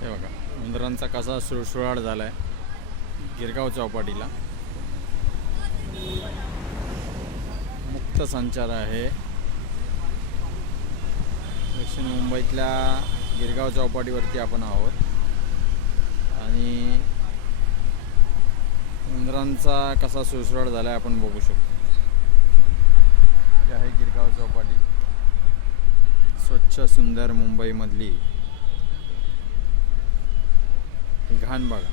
हे बघा उंदरांचा कसा सुळसुळाट झाला आहे गिरगाव चौपाटीला. मुक्त संचार आहे. दक्षिण मुंबईतल्या गिरगाव चौपाटीवरती आपण आहोत. आणि उंदरांचा कसा सुळसुळाट झाला आहे आपण बघू शकतो. ही आहे गिरगाव चौपाटी. स्वच्छ सुंदर मुंबईमधली घाण बघा.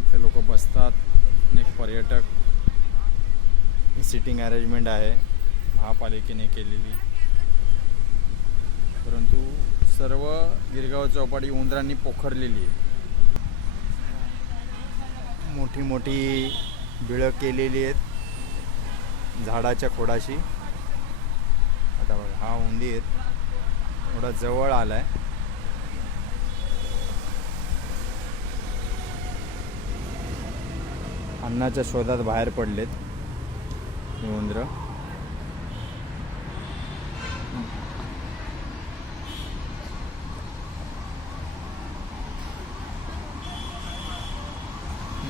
इथे लोक बसतात अनेक पर्यटक. सिटिंग अरेंजमेंट आहे महापालिकेने केलेली. परंतु सर्व गिरगाव चौपाटी उंदरांनी पोखरलेली आहे. मोठी मोठी बिळं केलेली आहेत झाडाच्या खोडाशी. आता बघा हा उंदीर थोडा जवळ आला आहे अन्नाच्या शोधात बाहेर पडलेत. हे उंदर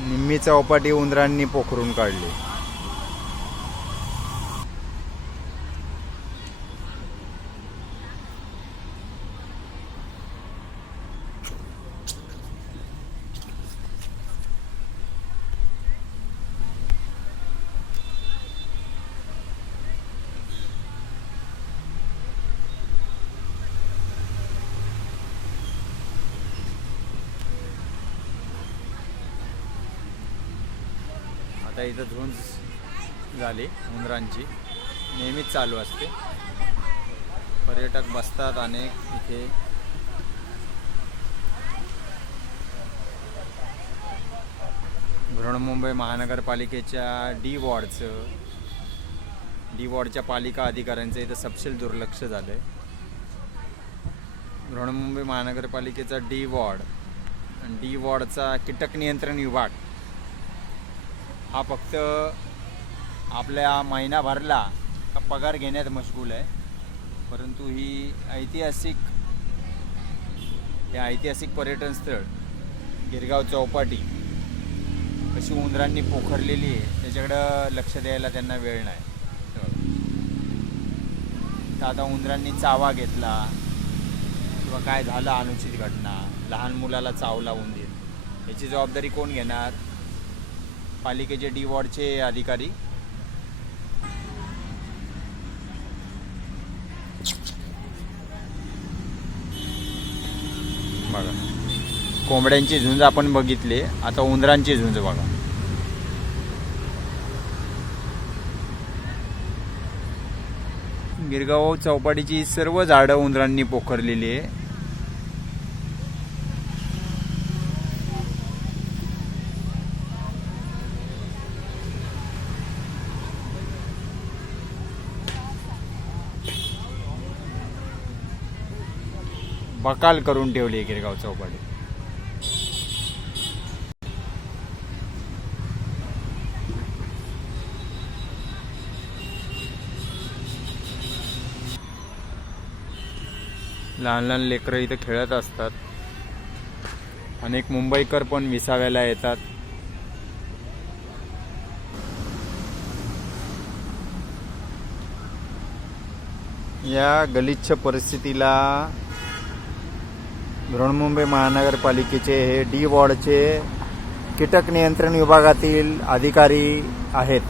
निम्मी चौपाटी उंदरांनी पोखरून काढली. आता इथं झुंज झाली उंदरांची. नेहमीच चालू असते. पर्यटक बसतात अनेक इथे. बृहन्मुंबई महानगरपालिकेच्या डी वॉर्डचं डी वॉर्डच्या पालिका अधिकाऱ्यांचं इथं सपशेल दुर्लक्ष झालं आहे बृहन्मुंबई महानगरपालिकेचा डी वॉर्ड आणि डी वॉर्डचा कीटक नियंत्रण विभाग हा फक्त आपल्या महिनाभरला हा पगार घेण्यात मशगूल आहे. परंतु ही ऐतिहासिक हे ऐतिहासिक पर्यटन स्थळ गिरगाव चौपाटी कशी उंदरांनी पोखरलेली आहे त्याच्याकडं लक्ष द्यायला त्यांना वेळ नाही. तर आता उंदरांनी चावा घेतला किंवा काय झालं अनुचित घटना लहान मुलाला चावला उंदीर याची जबाबदारी कोण घेणार? पालिकेचे डी वॉर्डचे अधिकारी. बघा. कोंबड्यांची झुंज आपण बघितली. आता उंदरांची झुंज बघा. गिरगाव चौपाटीची सर्व झाडं उंदरांनी पोखरलेली आहे. बकाल करून ठेवली गिरगाव चौपाटी. लहान लहान लेकरं इथं खेळत असतात. अनेक मुंबईकर पण विसाव्याला येतात. या गलिच्छ परिस्थितीला बृहन्मुंबई महानगरपालिकेचे हे डी वॉर्डचे कीटक नियंत्रण विभागातील अधिकारी आहेत.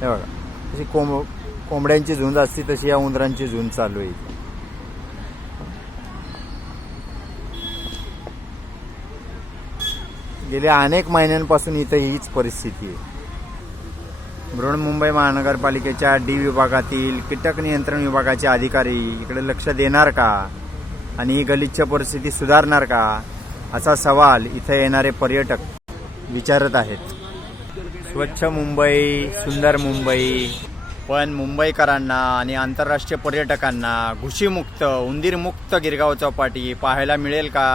हे बघा तशी कोंब कोंबड्यांची झुंज असते तशी या उंदरांची झुंज चालू आहे. गेल्या अनेक महिन्यांपासून इथं हीच परिस्थिती आहे. बृहन्मुंबई महानगरपालिकेच्या डी विभागातील कीटक नियंत्रण विभागाचे अधिकारी इकडे लक्ष देणार का? आणि ही गलिच्छ परिस्थिती सुधारणार का? असा सवाल इथं येणारे पर्यटक विचारत आहेत. स्वच्छ मुंबई सुंदर मुंबई पण मुंबईकरांना आणि आंतरराष्ट्रीय पर्यटकांना घुशीमुक्त उंदीरमुक्त गिरगाव चौपाटी पाहायला मिळेल का?